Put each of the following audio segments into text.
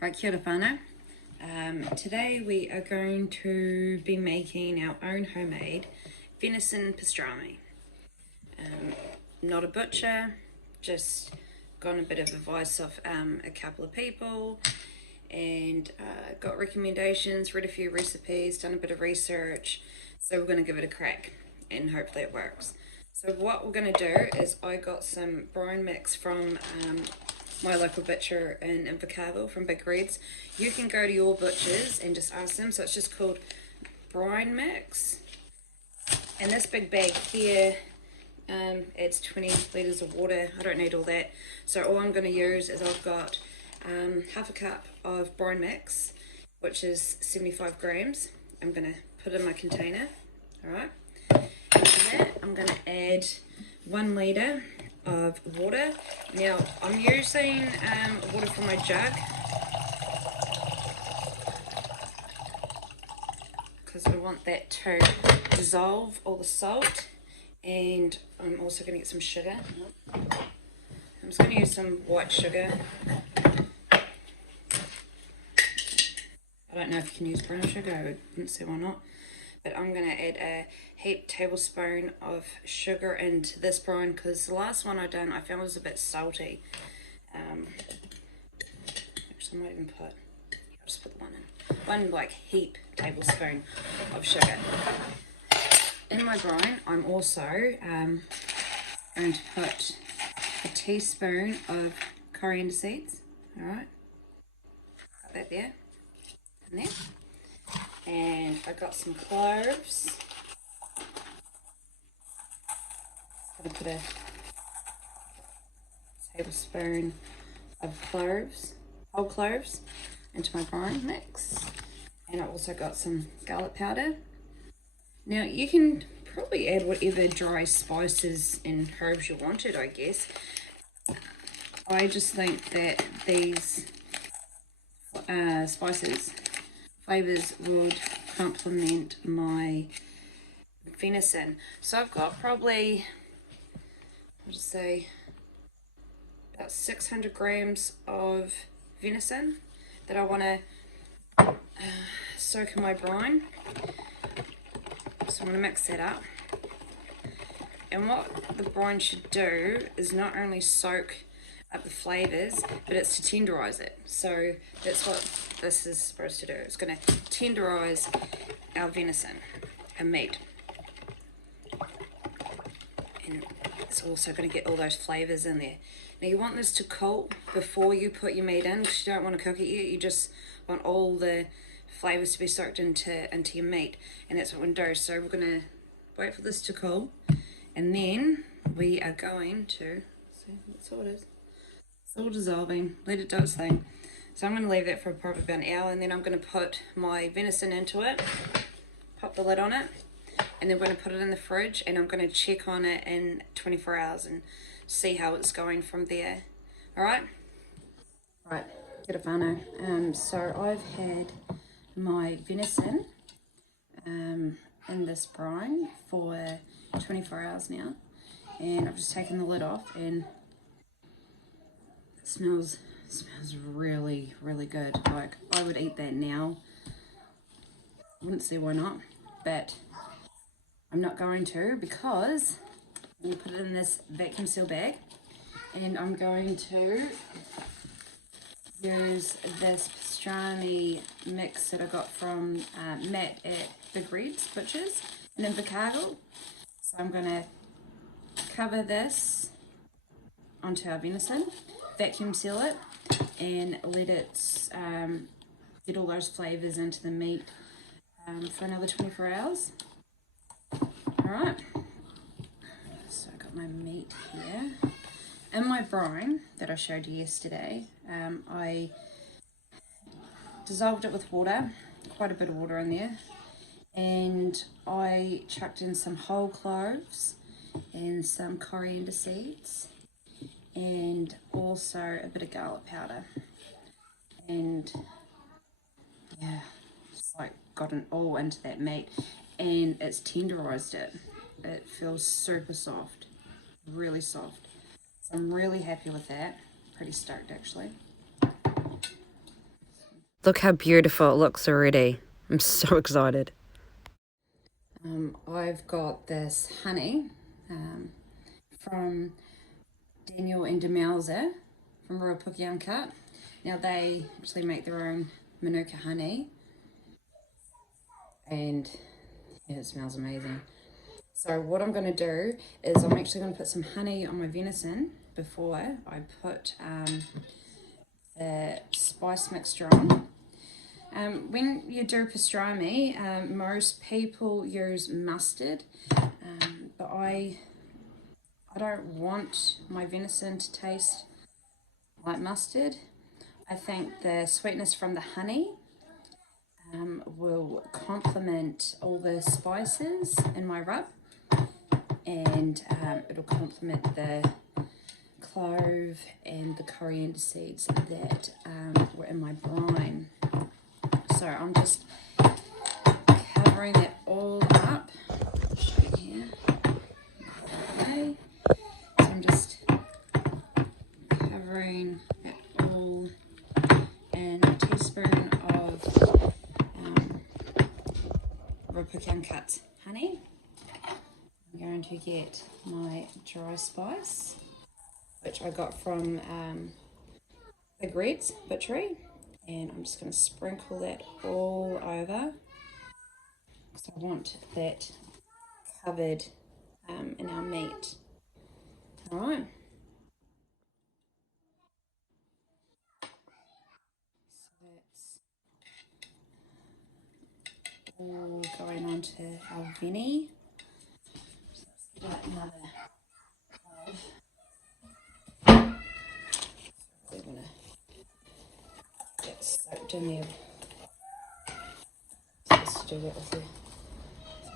Right, kia ora whānau. Today we are going to be making our own homemade venison pastrami. Not a butcher, just gotten a bit of advice off a couple of people and got recommendations, read a few recipes, done a bit of research. So we're going to give it a crack and hopefully it works. So what we're going to do is I got some brine mix from my local butcher in Invercargill from Big Reds. You can go to your butchers and just ask them. So it's just called brine mix. And this big bag here adds 20 litres of water. I don't need all that. So all I'm going to use is I've got half a cup of brine mix, which is 75 grams. I'm going to put it in my container. Alright. After that, I'm going to add 1 litre of water. Now I'm using water from my jug because I want that to dissolve all the salt, and I'm also going to get some sugar. I'm just going to use some white sugar. I don't know if you can use brown sugar, I wouldn't see why not. But I'm going to add a heaped tablespoon of sugar into this brine because the last one I done I found was a bit salty. Actually, I might even put, I'll just put the one in. One like heap tablespoon of sugar. In my brine, I'm also going to put a teaspoon of coriander seeds. Alright, got that there, and there. And I got some cloves. I'm going to put a tablespoon of cloves, whole cloves, into my brine mix. And I also got some garlic powder. Now you can probably add whatever dry spices and herbs you wanted, I guess. I just think that these flavours would complement my venison. So I've got probably, I'll just say, about 600 grams of venison that I want to soak in my brine. So I'm going to mix that up. And what the brine should do is not only soak up the flavours, but it's to tenderize it. So that's what this is supposed to do. It's going to tenderize our venison and meat. And it's also going to get all those flavours in there. Now you want this to cool before you put your meat in, because you don't want to cook it yet. You just want all the flavours to be soaked into your meat, and that's what we're going to do. So we're going to wait for this to cool, and then we are going to, see, that's all it is. It's all dissolving, let it do its thing. So I'm going to leave that for probably about an hour, and then I'm going to put my venison into it, pop the lid on it, and then we're going to put it in the fridge, and I'm going to check on it in 24 hours and see how it's going from there. Alright? Right, kia ora whānau. So I've had my venison in this brine for 24 hours now, and I've just taken the lid off, and it smells really good. Like, I would eat that now. Wouldn't see why not, but I'm not going to, because I'm going to put it in this vacuum seal bag, and I'm going to use this pastrami mix that I got from Matt at Big Reds Butchers in Invercargill. So I'm going to cover this onto our venison, vacuum seal it, and let it get all those flavours into the meat for another 24 hours. Alright, so I got my meat here. In my brine that I showed you yesterday, I dissolved it with water, quite a bit of water in there, and I chucked in some whole cloves and some coriander seeds, and also a bit of garlic powder, and yeah, just like got it all into that meat, and it's tenderized it. It feels super soft, really soft. So I'm really happy with that. Pretty stoked actually. Look how beautiful it looks already. I'm so excited. I've got this honey from Daniel and Demelza from Royal Puke Uncut. Now they actually make their own Manuka honey, and yeah, it smells amazing. So what I'm going to do is I'm actually going to put some honey on my venison before I put the spice mixture on. When you do pastrami, most people use mustard, but I don't want my venison to taste like mustard. I think the sweetness from the honey will complement all the spices in my rub, and it'll complement the clove and the coriander seeds that were in my brine. So I'm just covering it all up. I'll show you here. Okay. So I'm just covering it all in a teaspoon of Ropucan cut honey. I'm going to get my dry spice, which I got from the Greds Butchery, and I'm just going to sprinkle that all over. So I want that covered in our meat. All right. So that's all going onto our veni. So let's get another clove. So we're going to get soaked in there. Just do that with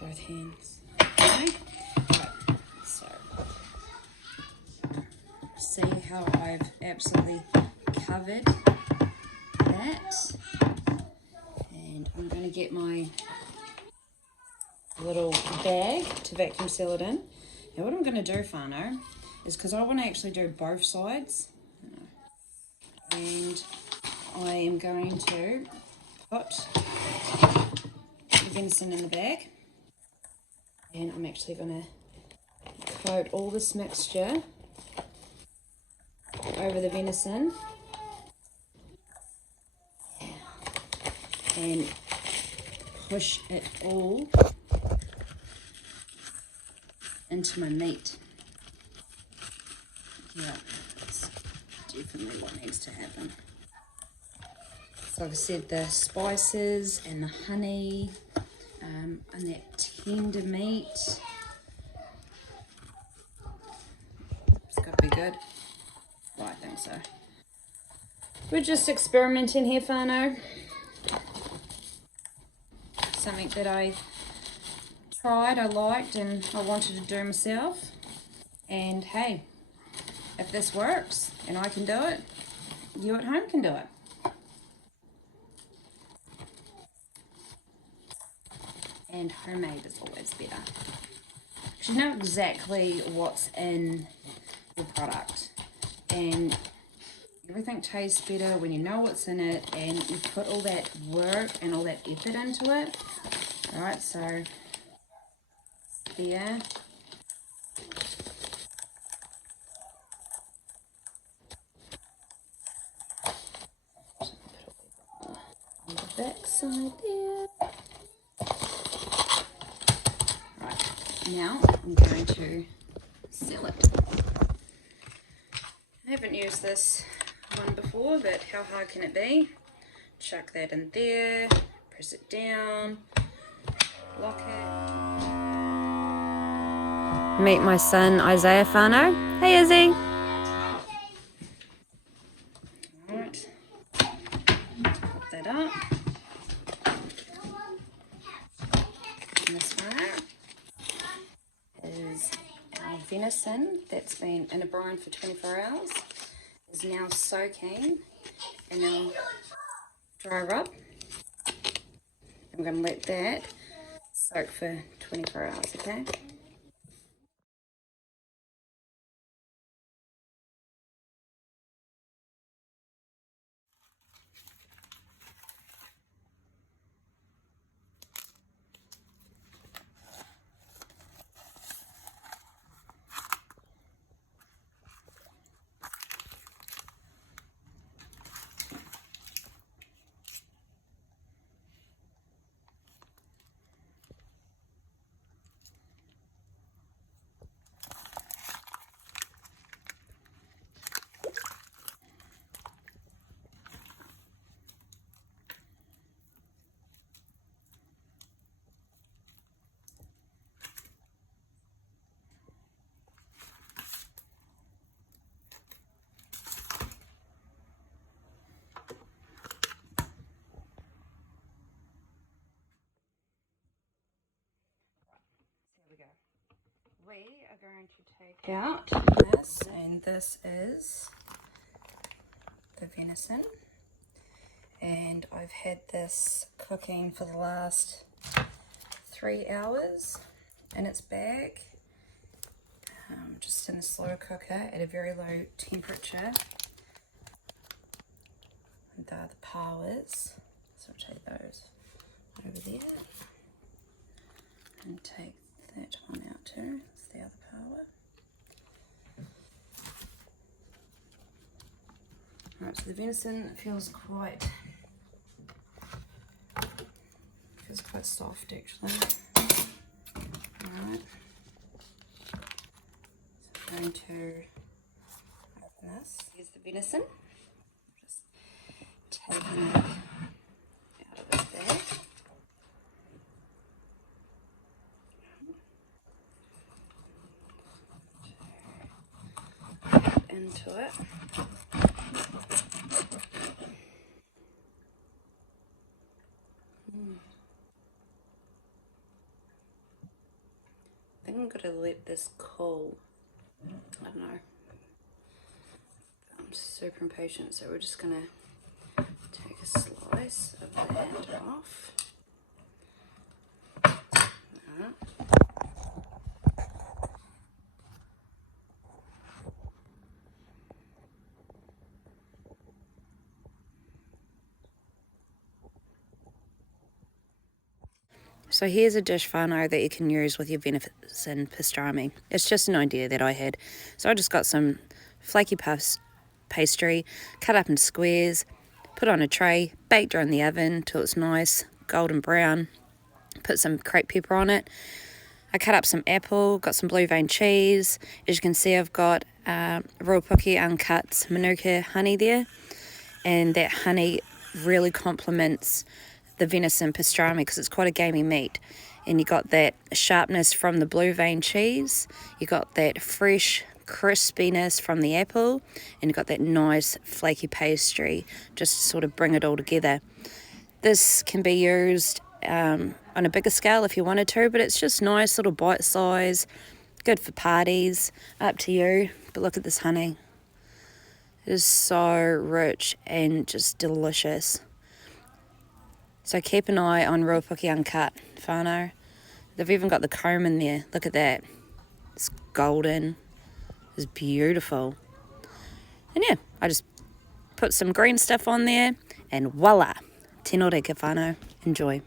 both hands. Okay. Right. So see how I've absolutely covered that, and I'm going to get my little bag to vacuum seal it in. Now what I'm going to do, whānau, is because I want to actually do both sides, and I am going to put the venison in the bag, and I'm actually going to coat all this mixture over the venison and push it all into my meat. Yeah, that's definitely what needs to happen. So like I said, the spices and the honey and that tender meat, it's got to be good. Well, I think so. We're just experimenting here, whānau. Something that I tried, I liked, and I wanted to do myself. And hey, if this works and I can do it, you at home can do it. And homemade is always better. You know exactly what's in your product, and everything tastes better when you know what's in it and you put all that work and all that effort into it. Alright, so there. On the back side there. Right, now I'm going to seal it. I haven't used this one before, but how hard can it be? Chuck that in there, press it down, lock it. Meet my son Isaiah whānau. Hey Izzy! Alright, pop that up. And this one is our venison that's been in a brine for 24 hours. Is now soaking in our dry rub. I'm going to let that soak for 24 hours, okay? we are going to take out this, and this is the venison, and I've had this cooking for the last 3 hours in its bag, just in a slow cooker at a very low temperature. And there are the powers, so I'll take those over there and take that one out too. It's the other power. Alright, so the venison feels quite soft actually. Alright. So I'm going to open this. Here's the venison. Just taking it out of its bag. Into it. I think I'm gonna let this cool. I don't know. I'm super impatient, so we're just gonna take a slice of that off. Alright. So here's a dish whānau that you can use with your venison pastrami. It's just an idea that I had. So I just got some flaky pastry, cut up in squares, put on a tray, baked her in the oven till it's nice, golden brown, put some crepe pepper on it. I cut up some apple, got some blue vein cheese. As you can see, I've got Ruapuki uncut Manuka honey there, and that honey really complements the venison pastrami because it's quite a gamey meat. And you got that sharpness from the blue vein cheese, you got that fresh crispiness from the apple, and you got that nice flaky pastry just to sort of bring it all together. This can be used on a bigger scale if you wanted to, but it's just nice little bite size, good for parties, up to you. But look at this honey, it is so rich and just delicious. So keep an eye on Ruapuki uncut whānau. They've even got the comb in there. Look at that. It's golden. It's beautiful. And yeah, I just put some green stuff on there and voila. Tēnā reka whānau. Enjoy.